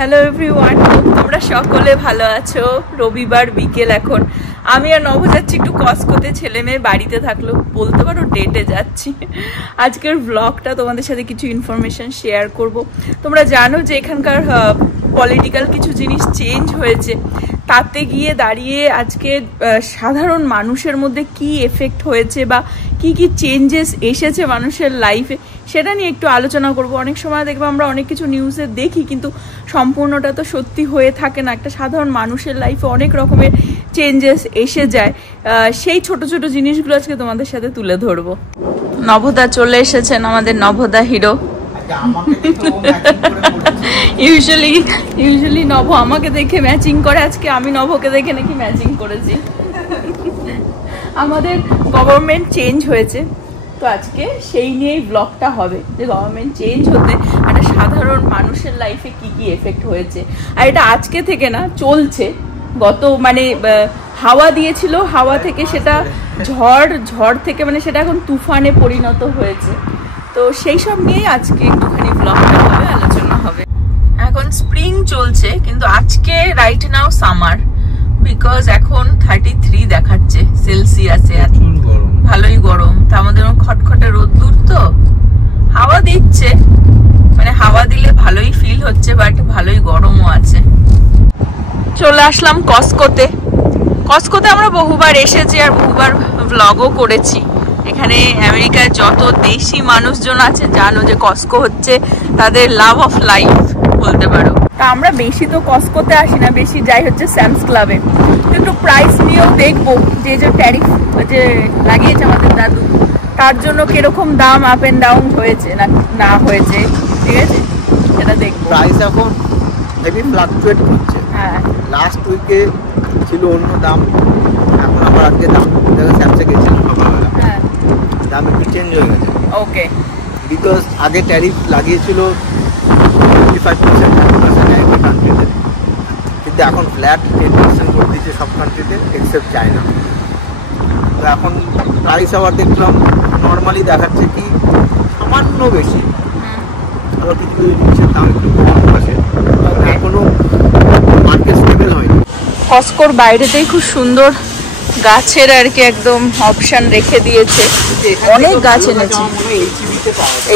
Hello everyone, তোমরা সকলে ভালো আছো? রবিবার বিকেল এখন আমি আর নভ যাচ্ছি একটু কসকোতে, ছেলে মেয়ে বাড়িতে থাকলো, বলতে পারো ডেটে যাচ্ছি। আজকের ব্লগটা তোমাদের সাথে কিছু ইনফরমেশন শেয়ার করব। তোমরা জানো যে এখানকার পলিটিক্যাল কিছু জিনিস চেঞ্জ হয়েছে, তাতে গিয়ে দাঁড়িয়ে আজকে সাধারণ মানুষের মধ্যে কি এফেক্ট হয়েছে বা কি কি চেঞ্জেস এসেছে মানুষের লাইফে, সেটা নিয়ে একটু আলোচনা করব। অনেক সময় দেখবো আমরা অনেক কিছু নিউজে দেখি, কিন্তু সম্পূর্ণটা তো সত্যি হয়ে থাকে না। একটা সাধারণ মানুষের লাইফে অনেক রকমের চেঞ্জেস এসে যায়, সেই ছোট ছোট জিনিসগুলো আজকে তোমাদের সাথে তুলে ধরবো। নভদা চলে এসেছেন, আমাদের নভদা হিরো। ইউজুয়ালি নভ আমাকে দেখে ম্যাচিং করে, আজকে আমি নভকে দেখে নাকি ম্যাচিং করেছি। আমাদের গভর্নমেন্ট চেঞ্জ হয়েছে, তো আজকে সেই নিয়েই ব্লগটা হবে যে গভর্নমেন্ট চেঞ্জ হতে একটা সাধারণ মানুষের লাইফে কি কি এফেক্ট হয়েছে। আর এটা আজকে থেকে না, চলছে। গত হাওয়া দিয়েছিল, হাওয়া থেকে সেটা ঝড় থেকে সেটা এখন তুফানে পরিণত হয়েছে। তো সেই সব নিয়েই আজকে একটুখানি ব্লগটা হবে, আলোচনা হবে। এখন স্প্রিং চলছে, কিন্তু আজকে রাইট নাও সামার, বিকজ এখন 33 দেখাচ্ছে সেলসিয়াসে। ভালোই গরম, তার মধ্যে খটখটে রোদ্দুর, তো হাওয়া দিচ্ছে, হাওয়া দিলে ভালোই ফিল হচ্ছে, বাট ভালোই গরমও আছে। চলে আসলাম কসকোতে। কসকোতে আমরা বহুবার এসেছি আর বহুবার ব্লগও করেছি। এখানে আমেরিকার যত দেশি মানুষজন আছে জানো যে কসকো হচ্ছে তাদের লাভ অফ লাইফ বলতে পারো। তা আমরা বেশি তো কসকোতে আসি না, বেশি যাই হচ্ছে স্যামস ক্লাবে। কিন্তু প্রাইস নিয়েও দেখবো যে ট্যারিফ যে লাগিয়েছে আমাদের দাদু, তার জন্য কিরকম দাম আপ এন্ড ডাউন হয়েছে না হয়েছে, ঠিক আছে, সেটা দেখবো। প্রাইস এখন হেভি ফ্লাকচুয়েট করছে। হ্যাঁ, লাস্ট উইকে ছিল অন্য দাম, এখন আবার আজকে দাম স্যামসে গেছিলাম সকালবেলা, হ্যাঁ, দাম একটু চেঞ্জ হয়ে গেছে। ওকে, বিকজ আগে ট্যারিফ লাগিয়েছিল 25% কান্ট্রিতে, কিন্তু এখন ফ্ল্যাট 10% করে দিচ্ছে সব কান্ট্রিতে এক্সেপ্ট চায়না। তো এখন প্রাইস আবার দেখলাম নর্মালি দেখাচ্ছে কি সামান্য বেশি, আবার কিছু কিছু জিনিসের দাম একটু কম আছে, এখনো মার্কেট স্টেবল হয়নি। কসকোর বাইরেতেই খুব সুন্দর গাছের আর কি একদম অপশন রেখে দিয়েছে, অনেক গাছ এনেছে।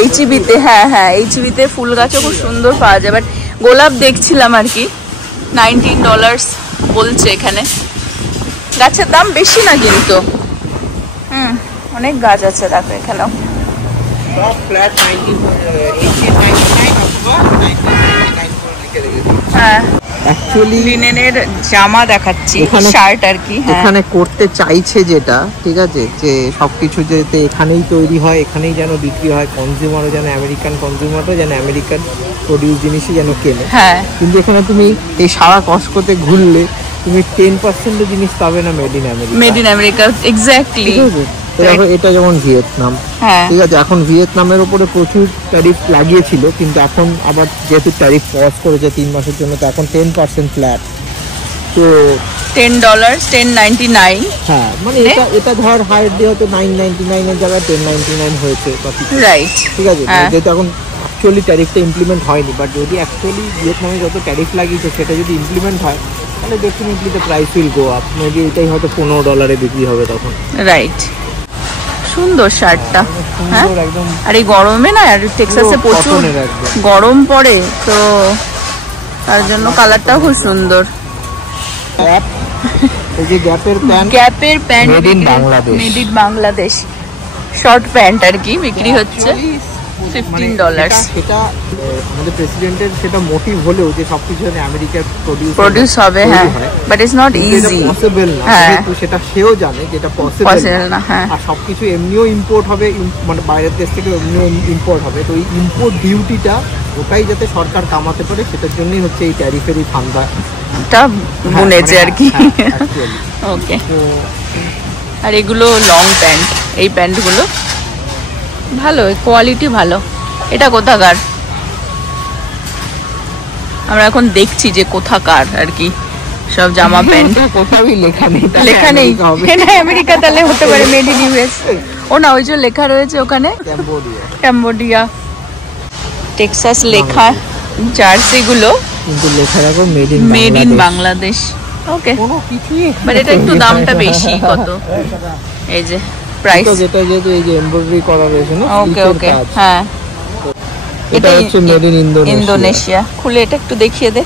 এইচইবিতে, হ্যাঁ হ্যাঁ, এইচইবিতে ফুল গাছও খুব সুন্দর পাওয়া যায়, বাট গোলাপ দেখছিলাম আর কি $19 বলছে এখানে। গাছের দাম বেশি না কিন্তু, অনেক গাছ আছে দেখো এখানেও। হ্যাঁ, অ্যাকচুয়ালি লিনেনের জামা দেখাচ্ছি, শার্ট আর কি। এখানে করতে চাইছে যেটা, ঠিক আছে, যে সবকিছু যাতে এখানেই তৈরি হয়, এখানেই যেন বিক্রি হয়, কনজিউমারও যেন আমেরিকান কনজিউমারও যেন আমেরিকান প্রডিউস জিনিসই যেন কেনে। হ্যাঁ, কিন্তু এখানে তুমি এই সারা কসকোতে ঘুরলে তুমি 10% জিনিস পাবে না মেড ইন আমেরিকা। এক্স্যাক্টলি। দেখো এটা যেমন ভিয়েতনাম, ঠিক আছে, এখন ভিয়েতনামের উপরে প্রচুর ট্যারিফ লাগিয়েছিল, কিন্তু এখন আবার যেহেতু ট্যারিফ পজ করেছে 3 মাসের জন্য, তো এখন 10% ফ্ল্যাট, তো $10, $10.99। হ্যাঁ, এটা ধর হার্ডলি হয়তো 9.99 এর জায়গায় 10.99 হয়েছে, রাইট, ঠিক আছে। যেহেতু এখন অ্যাকচুয়ালি ট্যারিফটা ইমপ্লিমেন্ট হয়নি, বাট যদি অ্যাকচুয়ালি ভিয়েতনামে যত ট্যারিফ লাগিয়েছে সেটা যদি ইমপ্লিমেন্ট হয়, তাহলে definitely the price will go up. Maybe এটাই হয়তো $15 বিক্রি হবে তখন। রাইট, সুন্দর শার্টটা, হ্যাঁ, আর এই গরমে না, আর টেক্সাসে প্রচুর গরম পড়ে, তো তার জন্য কালারটাও খুব সুন্দর। এই যে গ্যাপের pant made in Bangladesh short pant আর কি বিক্রি হচ্ছে $15। সেটা আমাদের প্রেসিডেন্টের সেটা মোটিভ হলেও যে সবকিছু আমেরিকার প্রডিউস হবে, হ্যাঁ, but it's not easy, possible না, কিন্তু সেটা সেও জানে যে এটা পসিবল না। হ্যাঁ, আর সবকিছু এমনিও ইম্পোর্ট হবে, বাইরের দেশ থেকে এমনিও ইম্পোর্ট হবে, তো এই ইম্পোর্ট ডিউটিটা ওটাই যাতে সরকার কামাতে পারে, সেটার জন্যই হচ্ছে এই ট্যারিফের এই ফান্দাটা বুনেছে আর কি। ওকে, আর এগুলো লং প্যান্ট, এই প্যান্টগুলো ভালো, কোয়ালিটি ভালো। এটা কোথাকার আমরা এখন দেখছি যে কোথাকার আর কি সব জামা প্যান্ট, কোথাওই লেখা নেই এটা আমেরিকা, তাহলে হতে পারে মেড ইন ইউএস। ও না, ওই যে লেখা রয়েছে ওখানে ক্যাম্বোডিয়া, টেক্সাস লেখা। জার্সিগুলো কিন্তু লেখা রাখো মেড ইন বাংলাদেশ। ওকে, কোনো কিছুই বাট এটা একটু দামটা বেশি। কত এই যে প্রাইস? যেটা যেহেতু এই যে এমব্রয়ডারি করা রয়েছে না। ওকে ওকে, হ্যাঁ এটা হচ্ছে মেড ইন ইন্দোনেশিয়া। খুলে এটা একটু দেখিয়ে দে।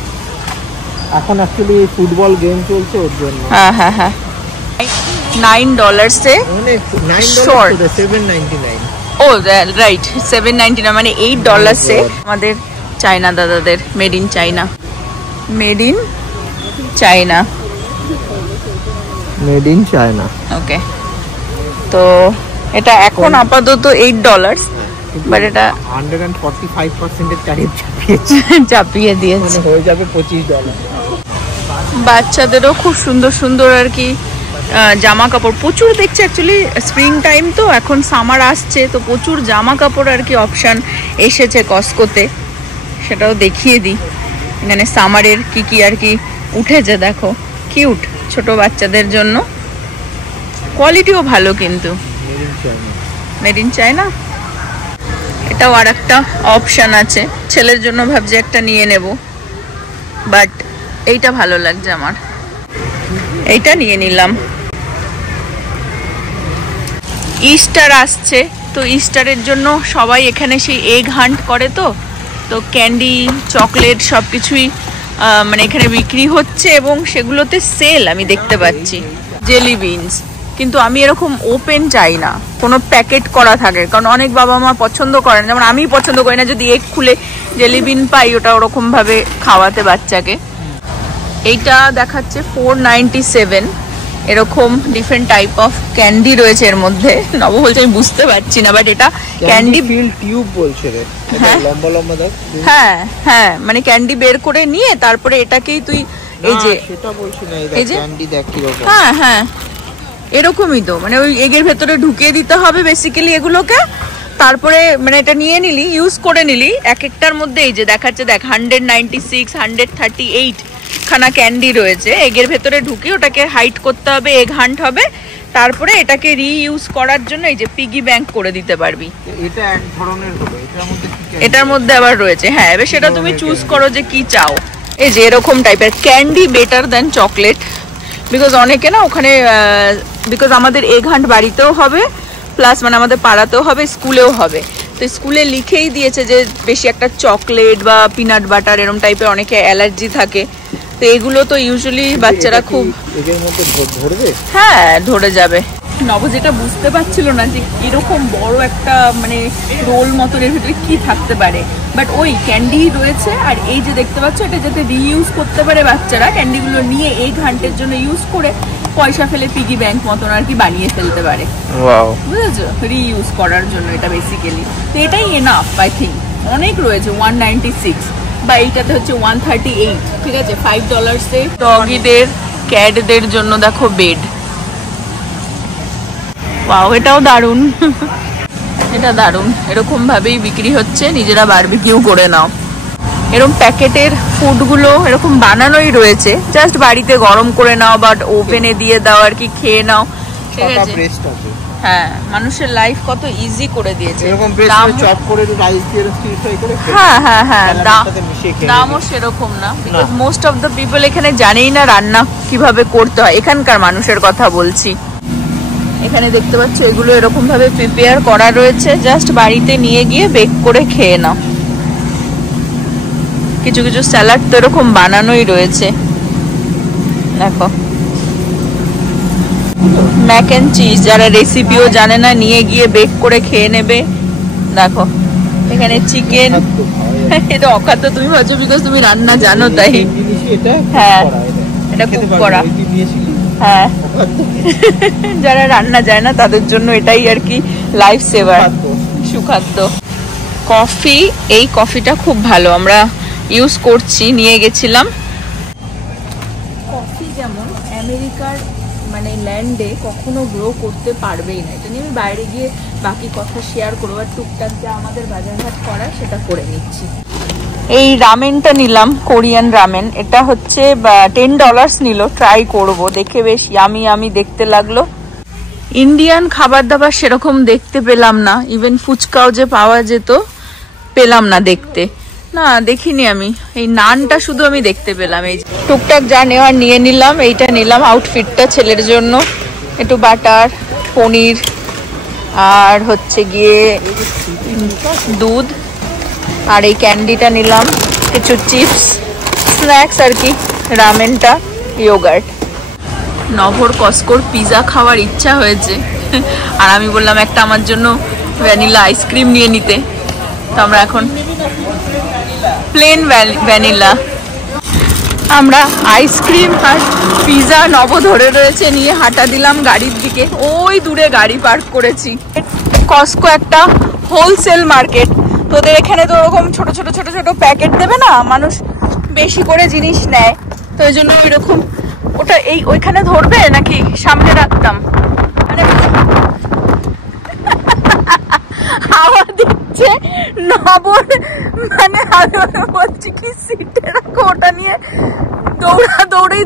এখন অ্যাকচুয়ালি ফুটবল গেম চলছে ওর জন্য। হ্যাঁ হ্যাঁ হ্যাঁ, $9 মানে Short. $9 $7.99। ও রাইট, $7.99 মানে $8 আমাদের চায়না দাদাদের। Made in China, made in China, made in China. Okay, তো এটা এখন আপাতত $8, বাট এটা 145% এর ট্যারিফ চাপিয়ে দিয়েছে, মানে হয়ে যাবে $25। বাচ্চাদেরও খুব সুন্দর সুন্দর আর কি জামা কাপড় প্রচুর দেখছে। অ্যাকচুয়ালি স্প্রিং টাইম তো, এখন সামার আসছে, তো প্রচুর জামা কাপড় আর কি অপশান এসেছে কস্কোতে, সেটাও দেখিয়ে দিই। এখানে সামারের কি কি আর কি উঠেছে দেখো, কিউট ছোট বাচ্চাদের জন্য, কোয়ালিটিও ভালো কিন্তু। Made in China. এটাও আর একটা অপশান আছে, ছেলের জন্য ভাবছি একটা নিয়ে নেব, বাট এইটা ভালো লাগছে আমার, এইটা নিয়ে নিলাম। ইস্টার আসছে, তো ইস্টারের জন্য সবাই এখানে সেই এগ হান্ট করে, তো ক্যান্ডি চকলেট সব কিছুই মানে এখানে বিক্রি হচ্ছে, এবং সেগুলোতে সেল আমি দেখতে পাচ্ছি। জেলি বিনস, কিন্তু আমি এরকম ওপেন চাই না, কোনো প্যাকেট করা থাকে, কারণ অনেক বাবা মা পছন্দ করেন, যেমন আমি পছন্দ করি না যদি এগ খুলে জেলি বিন পাই ওটা ওরকমভাবে খাওয়াতে বাচ্চাকে। এইটা দেখাচ্ছে $4.97, এরকম ডিফারেন্ট টাইপ অফ ক্যান্ডি রয়েছে এর মধ্যে। নব বলছে আমি বুঝতে পারছি না, বাট এটা ক্যান্ডি ফিল টিউব বলছে রে, এটা লম্বা লম্বা দেখ। হ্যাঁ হ্যাঁ, মানে ক্যান্ডি বের করে নিয়ে তারপরে এটাকেই তুই এই যে সেটা বলছি না, এই দেখ ক্যান্ডি দেখ কি রকম। হ্যাঁ হ্যাঁ, এরকমই তো, মানে ওই এগের ভেতরে ঢুকিয়ে দিতে হবে বেসিক্যালি এগুলোকে, তারপরে মানে এটা নিয়ে নিলি, ইউজ করে নিলি। এক একটার মধ্যে এই যে দেখাচ্ছে দেখ 196 138 খানা ক্যান্ডি রয়েছে, এগের ভেতরে ঢুকিয়ে ওটাকে হাইট করতে হবে, এগ হান্ট হবে, তারপরে এটাকে রিইউজ করার জন্য এই যে পিগি ব্যাংক করে দিতে পারবি। এটা এক ধরনের হলো, এটার মধ্যে আবার রয়েছে, হ্যাঁ এবার সেটা তুমি চুজ করো যে কি চাও। এই যে এরকম টাইপের candy, better than chocolate, because অনেকে না ওখানে, বিকজ আমাদের এগ হান্ট বাড়িতেও হবে, প্লাস মানে আমাদের পাড়াতেও হবে, স্কুলেও হবে, তো স্কুলে লিখেই দিয়েছে যে বেশি একটা চকলেট বা পিনাট বাটার এরকম টাইপের অনেকে অ্যালার্জি থাকে, তো এগুলো তো ইউজুয়ালি বাচ্চারা খুব এর মধ্যে ধরবে। হ্যাঁ ধরে যাবে। নব যেটা বুঝতে পারছিল না যে এরকম বড় একটা মানে রোল মতন এর ভিতরে কি থাকতে পারে, বাট ওই ক্যান্ডি রয়েছে। আর এই যে দেখতে পাচ্ছ, এটা যাতে রিইউজ করতে পারে বাচ্চারা, ক্যান্ডিগুলো নিয়ে এগ হান্টের জন্য ইউজ করে পয়সা ফেলে পিগি ব্যাংক মতন আর কি বানিয়ে ফেলতে পারে। ওয়াও, বুঝেছো, রিইউজ করার জন্য এটা বেসিক্যালি। তো এটাই এনাফ আই থিঙ্ক। অনেক রয়েছে 196, বা এইটাতে হচ্ছে 138, ঠিক আছে, $5 ডগিদের ক্যাটদের জন্য দেখো বেড। ওয়াও, এটাও দারুণ, এটা দারুণ। এরকম ভাবেই বিক্রি হচ্ছে, নিজেরা বারবিকিউ করে নাও। এরকম প্যাকেটের ফুডগুলো এরকম বানানোই রয়েছে, জাস্ট বাড়িতে গরম করে নাও বা ওভেনে দিয়ে দাও আর কি, খেয়ে নাও, ঠিক আছে। হ্যাঁ, মানুষের লাইফ কত ইজি করে দিয়েছে। এরকম বেস্ট চপ করে রাইস দিয়ে স্টির ফ্রাই করে। হ্যাঁ হ্যাঁ হ্যাঁ, দামও সেরকম না, because most of the people এখানে জানেই না রান্না কিভাবে করতে হয়, এখানকার মানুষের কথা বলছি। এখানে দেখতে পাচ্ছ এগুলো এরকম ভাবে প্রিপেয়ার করা রয়েছে, জাস্ট বাড়িতে নিয়ে গিয়ে বেক করে খেয়ে নাও। কিছু কিছু স্যালাড তো এরকম বানানোই রয়েছে, দেখো। ম্যাক এন্ড চিজ, যারা রেসিপিও জানে না নিয়ে গিয়ে বেক করে খেয়ে নেবে। দেখো এখানে চিকেন, এটা অখাদ্য তুমি ভাবছো বিকজ তুমি রান্না জানো তাই। হ্যাঁ, এটা কুক করা। হ্যাঁ, যারা রান্না যায় না তাদের জন্য এটাই আর কি লাইফ সেভার, সুখাদ্য। কফি, এই কফিটা খুব ভালো, আমরা ইউজ করছি, নিয়ে গেছিলাম। কফি যেমন আমেরিকার মানে ল্যান্ডে কখনো গ্রো করতে পারবেই না, এটা নিয়ে আমি বাইরে গিয়ে বাকি কথা শেয়ার করবো, আর টুকটাক যা আমাদের বাজারঘাট করা সেটা করে নিচ্ছি। এই রামেনটা নিলাম, কোরিয়ান রামেন, এটা হচ্ছে $10 নিল, ট্রাই করব, দেখে বেশ ইয়ামি ইয়ামি দেখতে লাগলো। ইন্ডিয়ান খাবার দাবার সেরকম দেখতে পেলাম না, ইভেন ফুচকাও যে পাওয়া যেত পেলাম না দেখতে। না দেখিনি আমি, এই নানটা শুধু আমি দেখতে পেলাম। এই টুকটাক যা নেওয়ার নিয়ে নিলাম। এইটা নিলাম আউটফিটটা ছেলের জন্য, একটু বাটার, পনির, আর হচ্ছে গিয়ে দুধ, আর এই ক্যান্ডিটা নিলাম, কিছু চিপস, স্ন্যাক্স আর কি, রামেনটা, ইয়োগার্ট। নভর কসকোর পিজা খাওয়ার ইচ্ছা হয়েছে, আর আমি বললাম একটা আমার জন্য ভ্যানিলা আইসক্রিম নিয়ে নিতে। তো আমরা এখন প্লেন ভ্যানিলা, আমরা আইসক্রিম আর পিজা নব ধরে রয়েছে নিয়ে হাঁটা দিলাম গাড়ির দিকে। ওই দূরে গাড়ি পার্ক করেছি। কসকো একটা হোলসেল মার্কেট, তোদের এখানে তো ওরকম ছোট ছোট ছোট ছোট প্যাকেট দেবে না, মানুষ বেশি করে জিনিস নেয়, তো ওই জন্য এরকম। ওটা এই ওইখানে ধরবে নাকি সামনে রাখতাম, মানে হাওয়া দিচ্ছে নবর, মানে আমি বলছি কি সিটে রাখো, ওটা নিয়ে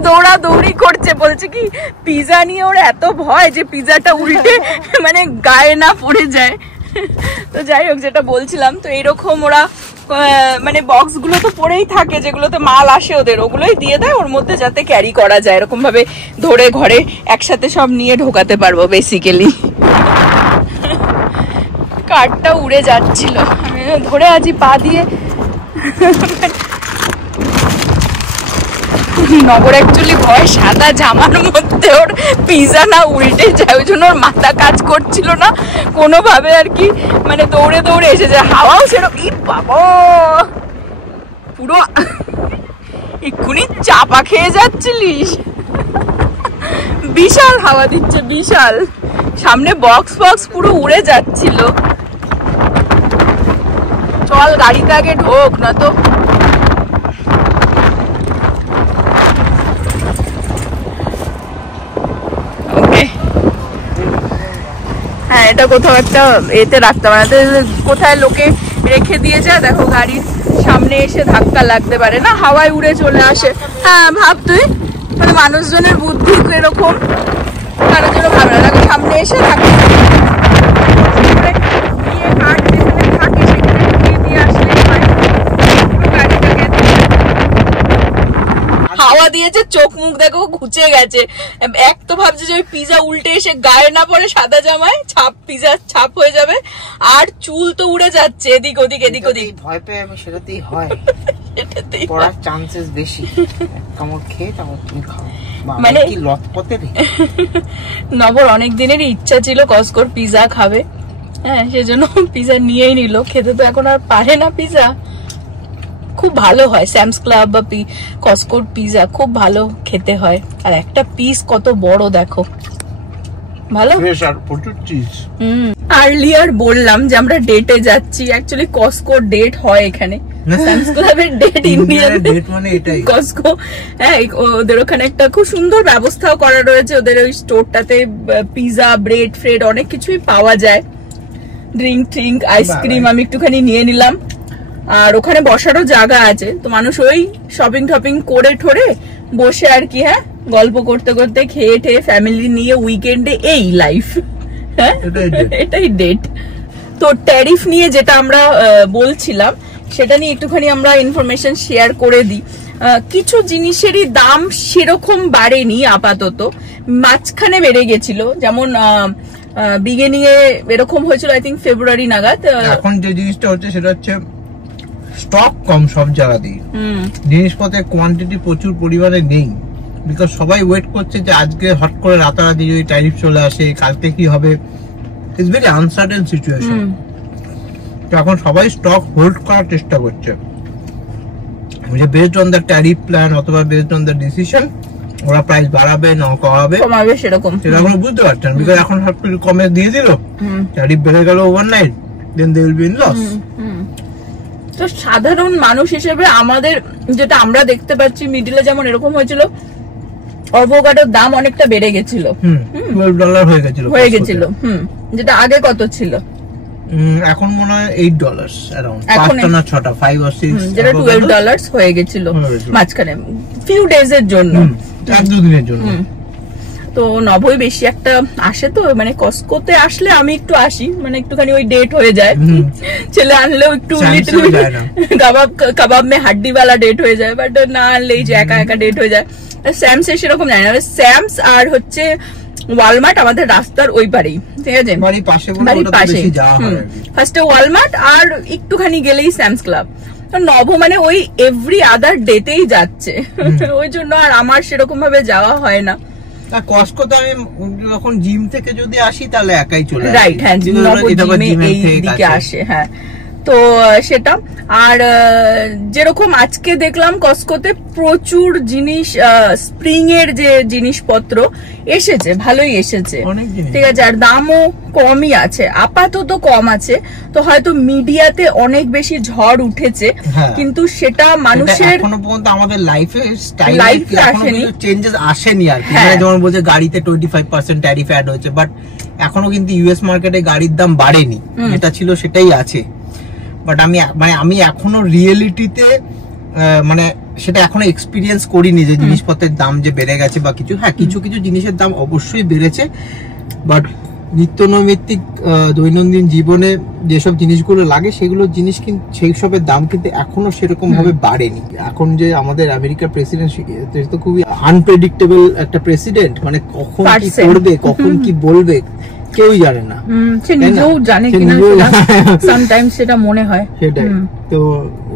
দৌড়াদৌড়ি করছে। বলছে কি পিজা নিয়ে ওর এত ভয় যে পিজাটা উল্টে মানে গায়ে না পড়ে যায়। তো যাই হোক, যেটা বলছিলাম, তো এইরকম ওরা মানে বক্স গুলো তো পড়েই থাকে, যেগুলোতে মাল আসে ওদের, ওগুলোই দিয়ে দেয় ওর মধ্যে, যাতে ক্যারি করা যায়, এরকম ভাবে ধরে ঘরে একসাথে সব নিয়ে ঢোকাতে পারবো বেসিক্যালি। কারটা উড়ে যাচ্ছিল, আমি ধরে আছি পা দিয়ে। নগর অ্যাকচুয়ালি ভয় সাদা জামার মধ্যে ওর পিজা না উল্টে যায়, ওই জন্য ওর মাথা কাজ করছিল না কোনোভাবে আর কি, মানে দৌড়ে দৌড়ে এসেছে। হাওয়াও সেরকম, বাবা পুরো এক্ষুনি চাপা খেয়ে যাচ্ছিলিস। বিশাল হাওয়া দিচ্ছে, বিশাল। সামনে বক্স বক্স পুরো উড়ে যাচ্ছিল। চল গাড়িতে আগে ঢোক, না তো হ্যাঁ এটা কোথাও একটা এতে রাখতাম না, কোথায় লোকে রেখে দিয়ে যায়, দেখো গাড়ির সামনে এসে ধাক্কা লাগতে পারে না, হাওয়ায় উড়ে চলে আসে। হ্যাঁ ভাব তুই, মানে মানুষজনের বুদ্ধি এরকম, কারোর জন্য ভাবনা, দেখো সামনে এসে ধাক্কা থাকে, সেখানে দিয়ে আসলে হাওয়া দিয়েছে, চোখ মুখ দেখো ঘুচে গেছে। এক তো ভাবছে যে ওই পিজা উল্টে এসে গায়ে না পড়ে সাদা জামায় ছাপ, পিজা ছাপ হয়ে যাবে, আর চুল তো উড়ে যাচ্ছে এদিক ওদিক এদিক ওদিক। ভয় পেয়ে আমি সেটাতেই হয়, সেটাতেই পড়ার চান্সেস বেশি। কামড় খেয়ে তারপর তুমি খাও, মানে কি লতপতে রে। নবর অনেক দিনেরই ইচ্ছা ছিল কসকোর পিজা খাবে, হ্যাঁ সেজন্য পিজা নিয়েই নিল। খেতে তো এখন আর পারে না পিজা, খুব ভালো হয় স্যামস ক্লাব বা কসকোর পিজা, খুব ভালো খেতে হয়। আর একটা পিস কত বড় দেখো, ভালো। আর্লিয়ার বললাম যে আমরা ডেটে যাচ্ছি, অ্যাকচুয়ালি কসকোর ডেট হয় এখানে, স্যামস ক্লাবের ডেট ইন্ডিয়ান ডেট, মানে এটাই কসকো। হ্যাঁ ওদের ওখানে একটা খুব সুন্দর ব্যবস্থাও করা রয়েছে, ওদের ওই স্টোরটাতে পিজা, ব্রেড ফ্রেড অনেক কিছুই পাওয়া যায়, ড্রিঙ্ক আইসক্রিম আমি একটুখানি নিয়ে নিলাম। আর ওখানে বসারও জায়গা আছে, তো মানুষ ওই শপিং টপিং করে ঠোরে বসে আর কি, হ্যাঁ গল্প করতে করতে খেয়ে ঠেয়ে ফ্যামিলি নিয়ে উইকেন্ডে এই লাইফ, হ্যাঁ এটাই ডেট। তো ট্যারিফ নিয়ে যেটা আমরা বলছিলাম, সেটা নিয়ে একটুখানি আমরা ইনফরমেশন শেয়ার করে দিই। কিছু জিনিসেরই দাম সেরকম বাড়েনি আপাতত, মাঝখানে বেড়ে গেছিল, যেমন বিগিনিং এ এরকম হয়েছিল আই থিঙ্ক ফেব্রুয়ারি নাগাদ। এখন যে জিনিসটা হচ্ছে সেটা হচ্ছে স্টক কম সব জায়গাতেই, জিনিসপত্রের কোয়ান্টিটি প্রচুর পরিমাণে নেই, বিকজ সবাই ওয়েট করছে যে আজকে হট করে রাতারাতি যদি ট্যারিফ চলে আসে কালকে কি হবে, ইটস ভেরি আনসার্টেন সিচুয়েশন। তো এখন সবাই স্টক হোল্ড করার চেষ্টা করছে, যে based on the tariff plan অথবা বেসড অন দ্য ডিসিশন ওরা প্রাইস বাড়াবে না কমাবে সেরকম বুঝতে পারছেন, বিকজ এখন সবকিছু কমে দিয়ে দিল, ট্যারিফ বেড়ে গেল overnight, then they will be in loss. তো সাধারণ মানুষ হিসেবে আমাদের যেটা আমরা দেখতে পাচ্ছি, মিডিলে যেমন এরকম হয়েছিল, অ্যাভোকাডোর দাম অনেকটা বেড়ে গেছিল, $12 হয়ে গেছিল, যেটা আগে কত ছিল, এখন মনে হয় $8 अराउंड, 5টা না 6টা 5 or 6, যেটা $12 হয়ে গেছিল মাঝখানে ফিউ ডেজ এর জন্য, এক দু দিনের জন্য। তো নভই বেশি একটা আসে, তো মানে কস্কোতে আসলে আমি একটু আসি, মানে একটুখানি ওই ডেট হয়ে যায়, ছেলে আনলেও একটু কাবাব মে হাড্ডিওয়ালা ডেট হয়ে যায়, বাট না আনলেই যে একা একা ডেট হয়ে যায়। স্যামসে সেরকম যায় না, স্যামস আর হচ্ছে ওয়ালমার্ট আমাদের রাস্তার ওই পারেই, ঠিক আছে, বাড়ির পাশে। ফার্স্টে ওয়ালমার্ট আর একটুখানি গেলেই স্যামস ক্লাব। নভ মানে ওই এভরি আদার ডেতেই যাচ্ছে, ওই জন্য আর আমার সেরকম ভাবে যাওয়া হয় না। কস্কোতে আমি যখন জিম থেকে যদি আসি তাহলে একাই চলে আসি, রাইট, হ্যাঁ, এই দিকে আসে, হ্যাঁ। তো সেটা, আর যেরকম আজকে দেখলাম কস্কোতে প্রচুর জিনিস, স্প্রিং এর যে জিনিসপত্র এসেছে, ভালোই এসেছে, ঠিক আছে, আর দামও কমই আছে, আপাতত কম আছে। তো হয়তো মিডিয়াতে অনেক বেশি ঝড় উঠেছে, কিন্তু সেটা মানুষের এখনো পর্যন্ত আমাদের লাইফে আসেনি, চেঞ্জেস আসেনি আর কি। যেমন বলছে গাড়িতে 25% ট্যারিফ অ্যাড হয়েছে, বাট এখনো কিন্তু ইউএস মার্কেটে গাড়ির দাম বাড়েনি, যেটা ছিল সেটাই আছে। বাট আমি এখনো রিয়েলিটিতে মানে সেটা এখনো এক্সপিরিয়েন্স করিনি যে জিনিসপত্রের দাম যে বেড়ে গেছে বা কিছু। হ্যাঁ, কিছু কিছু জিনিসের দাম অবশ্যই বেড়েছে, বাট নিত্য নৈমিত্তিক দৈনন্দিন জীবনে যেসব জিনিসগুলো লাগে সেগুলো জিনিস কিন্তু সেই সবের দাম কিন্তু এখনো সেরকম ভাবে বাড়েনি। এখন যে আমাদের আমেরিকার প্রেসিডেন্ট তো খুবই আনপ্রেডিক্টেবল একটা প্রেসিডেন্ট, মানে কখন কি করবে, কখন কি বলবে কেউই জানে না, সে নিজেও জানে কিনা সামটাইমস সেটা মনে হয় সেটাই। তো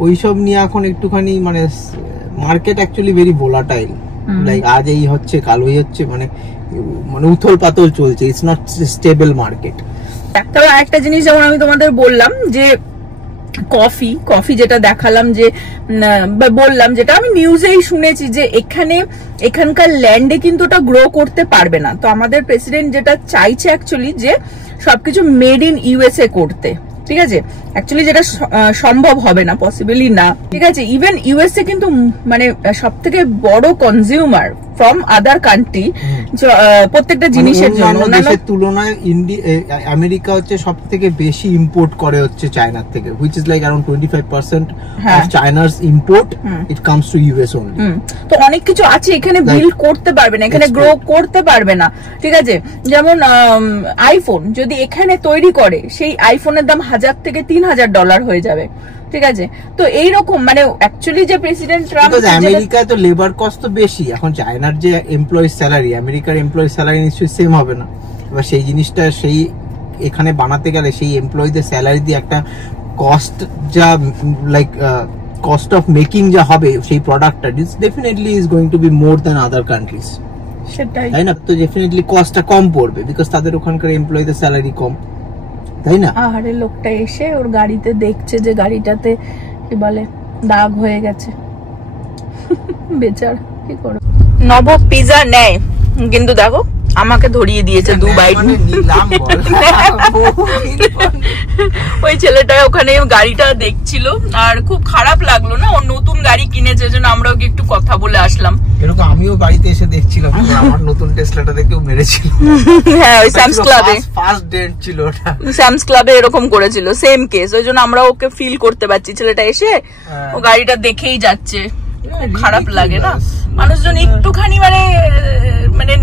ওইসব নিয়ে এখন একটুখানি মানে market actually very volatile, like আজ এই হচ্ছে কাল ওই হচ্ছে, মানে উথল পাতল চলছে, ইটস নট স্টেবল মার্কেট। তবে একটা জিনিস যেমন আমি তোমাদের বললাম যে কফি যেটা দেখালাম, যে বললাম, যেটা আমি নিউজেই শুনেছি যে এখানকার ল্যান্ডে কিন্তু ওটা গ্রো করতে পারবে না। তো আমাদের প্রেসিডেন্ট যেটা চাইছে অ্যাকচুয়ালি যে সবকিছু মেড ইন ইউএসএ করতে, ঠিক আছে, অ্যাকচুয়ালি যেটা সম্ভব হবে না, পসিবলি না, ঠিক আছে। ইভেন ইউএসএ কিন্তু মানে সব থেকে বড় কনজিউমার ফ্রম আদার কান্ট্রি প্রত্যেকটা জিনিসের জন্য, দেশের তুলনায় আমেরিকা হচ্ছে সব থেকে বেশি ইম্পোর্ট করে হচ্ছে চায়নার থেকে, which is like around 25% of চায়নাস import it comes to US only. তো অনেক কিছু আছে এখানে বিল্ড করতে পারবে না, এখানে গ্রো করতে পারবে না, ঠিক আছে। যেমন আইফোন যদি এখানে তৈরি করে, সেই আইফোনের দাম $1000 থেকে $3000 হয়ে যাবে, ঠিক আছে। তো এইরকম মানে অ্যাকচুয়ালি যে প্রেসিডেন্ট ট্রাম্প, আমেরিকায় তো লেবার কস্ট তো বেশি, এখন চায়নার যে এমপ্লয়ি স্যালারি আমেরিকার এমপ্লয়ি স্যালারি নিশ্চয়ই সেম হবে না। এবার সেই জিনিসটা সেই এখানে বানাতে গেলে সেই এমপ্লয়ীদের স্যালারি দিয়ে একটা কস্ট যা লাইক কস্ট অফ মেকিং যা হবে সেই প্রোডাক্টটা definitely is going to be more than other countries, সেটাই, তাই না? তো ডেফিনেটলি কস্টটা কম পড়বে বিকজ তাদের ওখানকার এমপ্লয়ীদের স্যালারি কম, তাই না? আরে লোকটা এসে ওর গাড়িতে দেখছে যে গাড়িটাতে কি বলে দাগ হয়ে গেছে, বেচারা, কি করো। নব পিজা নেয়, কিন্তু দেখো আমাকে ধরিয়ে দিয়েছে 2 বাইট। ওই ছেলেটা ওখানে গাড়িটা দেখছিল আর খুব খারাপ লাগলো না, ও নতুন গাড়ি কিনেছে, জন্য আমরা ওকে একটু কথা বলে আসলাম। এরকম আমিও বাড়িতে এসে দেখছিলাম আমার নতুন টেসলাটা দেখেও মেরেছিল। হ্যাঁ, ওই স্যামস ক্লাবে ফার্স্ট ডেন্ট ছিল ওটা, স্যামস ক্লাবে এরকম করেছিল, সেম কেস। ওই জন্য আমরা ওকে ফিল করতে পারছি, ছেলেটা এসে ও গাড়িটা দেখেই যাচ্ছে, খুব খারাপ লাগে না? মানুষজন একটুখানি মানে মানে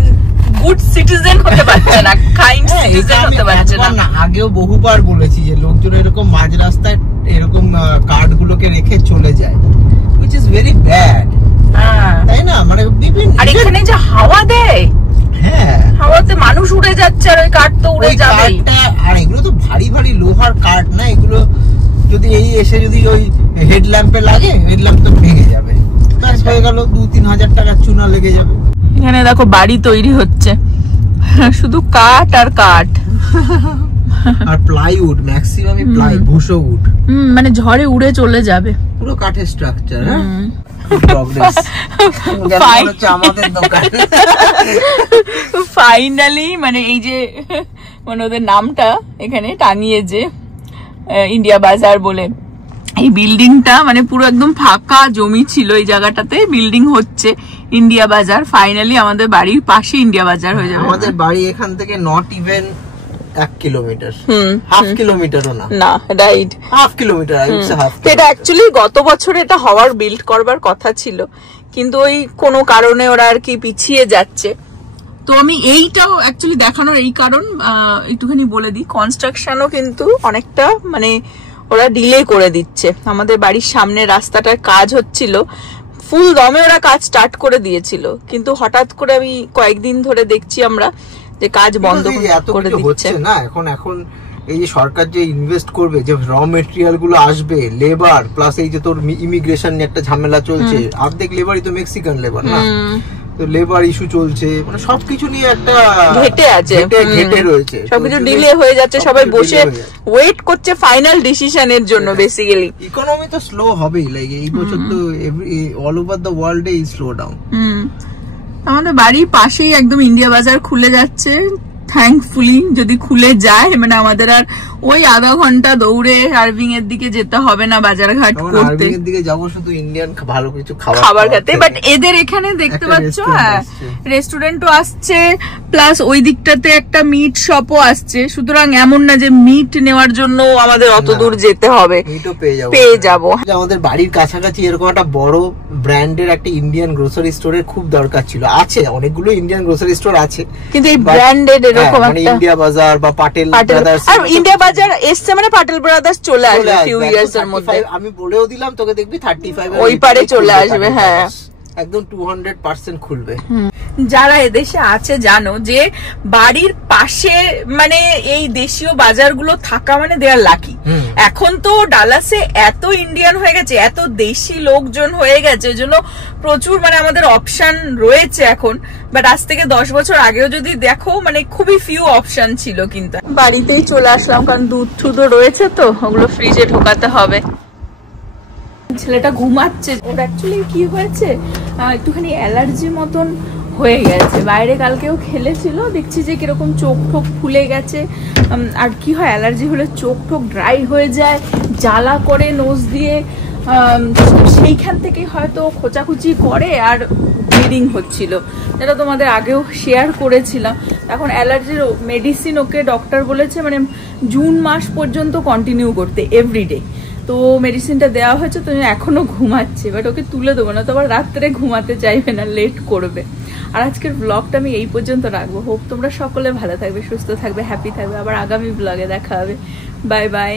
গুড সিটিজেন হতে পারছে না, কাইন্ড সিটিজেন হতে পারছে না। আগেও বহুবার বলেছি যে লোকজন এরকম মাঝ রাস্তায় এরকম কার্ড গুলোকে রেখে চলে যায়, which is very bad, তাই না? মানে আর এখানে যে হাওয়া দেয়, হ্যাঁ, হাওয়াতে মানুষ উড়ে যাচ্ছে আর ওই কার্ড তো উড়ে যাবে। আর এগুলো তো ভারী ভারী লোহার কার্ড না, এগুলো যদি এই এসে যদি ওই হেডল্যাম্পে লাগে, হেডল্যাম্প তো ভেঙে যাবে, ব্যাস হয়ে গেল, 2-3 হাজার টাকার চুনা লেগে যাবে। এখানে দেখো বাড়ি তৈরি হচ্ছে, শুধু কাঠ আর কাঠ আর প্লাইউড, ম্যাক্সিমামই প্লাই, ভুসো উড, মানে ঝড়ে উড়ে চলে যাবে, পুরো কাঠের স্ট্রাকচার। ফাইনালি মানে এই যে মানে ওদের নামটা এখানে টাঙিয়ে যে ইন্ডিয়া বাজার বলে, এই বিল্ডিংটা মানে পুরো একদম ফাঁকা জমি ছিল, এই জায়গাটাতে বিল্ডিং হচ্ছে ইন্ডিয়া বাজার। ফাইনালি আমাদের বাড়ির পাশে ইন্ডিয়া বাজার হয়ে যাবে। আমাদের বাড়ি এখান থেকে নট ইভেন 1 কিলোমিটার, হাফ কিলোমিটারও না, না রাইট, হাফ কিলোমিটার। এটা অ্যাকচুয়ালি গত বছর এটা হওয়ার বিল্ড করবার কথা ছিল, কিন্তু ওই কোনো কারণে ওরা আর কি পিছিয়ে যাচ্ছে। তো আমি এইটাও অ্যাকচুয়ালি দেখানোর এই কারণ একটুখানি বলে দিই, কনস্ট্রাকশনও কিন্তু অনেকটা মানে ওরা ডিলে করে দিচ্ছে। আমাদের বাড়ির সামনে রাস্তাটার কাজ হচ্ছিল, ফুল দমে ওরা কাজ স্টার্ট করে দিয়েছিল, কিন্তু হঠাৎ করে আমি কয়েকদিন ধরে দেখছি আমরা যে কাজ বন্ধ করে দিচ্ছে না। এখন এই যে সরকার যে ইনভেস্ট করবে, যে র মেটেরিয়াল গুলো আসবে, লেবার প্লাস এই যে তোর ইমিগ্রেশন নিয়ে একটা ঝামেলা চলছে, অর্ধেক লেবারই তো মেক্সিকান লেবার না, তো লেবার ইস্যু চলছে, মানে সবকিছু নিয়ে একটা ঘেটে রয়েছে, সবকিছু ডিলে হয়ে যাচ্ছে, সবাই বসে ওয়েট করছে ফাইনাল ডিসিশনের জন্য। বেসিক্যালি ইকোনমি তো স্লো হবেই, লাইক এই বছর তো all over the world a slow down. আমাদের বাড়ির পাশেই একদম ইন্ডিয়া বাজার খুলে যাচ্ছে, থ্যাঙ্কফুলি, যদি খুলে যায় মানে আমাদের আর ওই আধা ঘন্টা দৌড়ে আরভিং এর দিকে যেতে হবে না বাজার ঘাট করতে। আরভিং এর দিকে যাবো শুধু ইন্ডিয়ান ভালো কিছু খাবার খেতে। বাট এদের এখানে দেখতে পাচ্ছ রেস্টুরেন্টও আসছে, প্লাস ওই দিকটাতে একটা মিট শপও আসছে, সুতরাং এমন না যে মিট নেওয়ার জন্য আমাদের অত দূর যেতে হবে, পেয়ে যাবো। আমাদের বাড়ির কাছাকাছি এরকম একটা বড় ব্র্যান্ডের একটা ইন্ডিয়ান গ্রোসারি স্টোরের খুব দরকার ছিল। আছে অনেকগুলো ইন্ডিয়ান গ্রোসারি স্টোর আছে, কিন্তু এই ব্র্যান্ডেড এরকম একটা ইন্ডিয়া বাজার বা পাটেল ব্রাদার্স, আর ইন্ডিয়া বাজার এসছে মানে পাটেল ব্রাদার্স চলে আসবে ফিউ ইয়ার্স এর মধ্যে। আমি বলেও দিলাম তোকে, দেখবি 35 ওই পারে চলে আসবে। হ্যাঁ, একদম 200% খুলবে। যারা এদেশে আছে জানো যে বাড়ির পাশে মানে এই দেশীয় বাজারগুলো থাকা মানে দে আর লাকি। এখন তো ডালাসে এত ইন্ডিয়ান হয়ে গেছে, এত দেশি লোকজন হয়ে গেছে, ওই জন্য প্রচুর মানে আমাদের অপশন রয়েছে এখন। বাট আজ থেকে 10 বছর আগেও যদি দেখো মানে খুবই ফিউ অপশন ছিল। কিন্তু বাড়িতেই চলে আসলাম কারণ দুধ টুধ রয়েছে, তো ওগুলো ফ্রিজে ঢোকাতে হবে। ছেলেটা ঘুমাচ্ছে, ওর অ্যাকচুয়ালি কি হয়েছে একটুখানি অ্যালার্জি মতন হয়ে গেছে। বাইরে কালকেও খেলেছিল, দেখছি যে কিরকম চোখ ঠোক ফুলে গেছে। আর কি হয় অ্যালার্জি হলে চোখ ঠোক ড্রাই হয়ে যায়, জ্বালা করে নোজ দিয়ে, সেইখান থেকে হয়তো খোঁচাখুচি করে আর ব্লিডিং হচ্ছিল, যেটা তোমাদের আগেও শেয়ার করেছিলাম। এখন অ্যালার্জির মেডিসিন ওকে ডক্টর বলেছে মানে জুন মাস পর্যন্ত কন্টিনিউ করতে এভরিডে। তো মেডিসিনটা দেওয়া হয়েছে, তো এখনো ঘুমাচ্ছে, বাট ওকে তুলে দেবো না, তো আবার রাত্রে ঘুমাতে চাইবে না, লেট করবে। আর আজকের ব্লগটা আমি এই পর্যন্ত রাখবো। হোপ তোমরা সকলে ভালো থাকবে, সুস্থ থাকবে, হ্যাপি থাকবে। আবার আগামী ব্লগে দেখা হবে। Bye bye.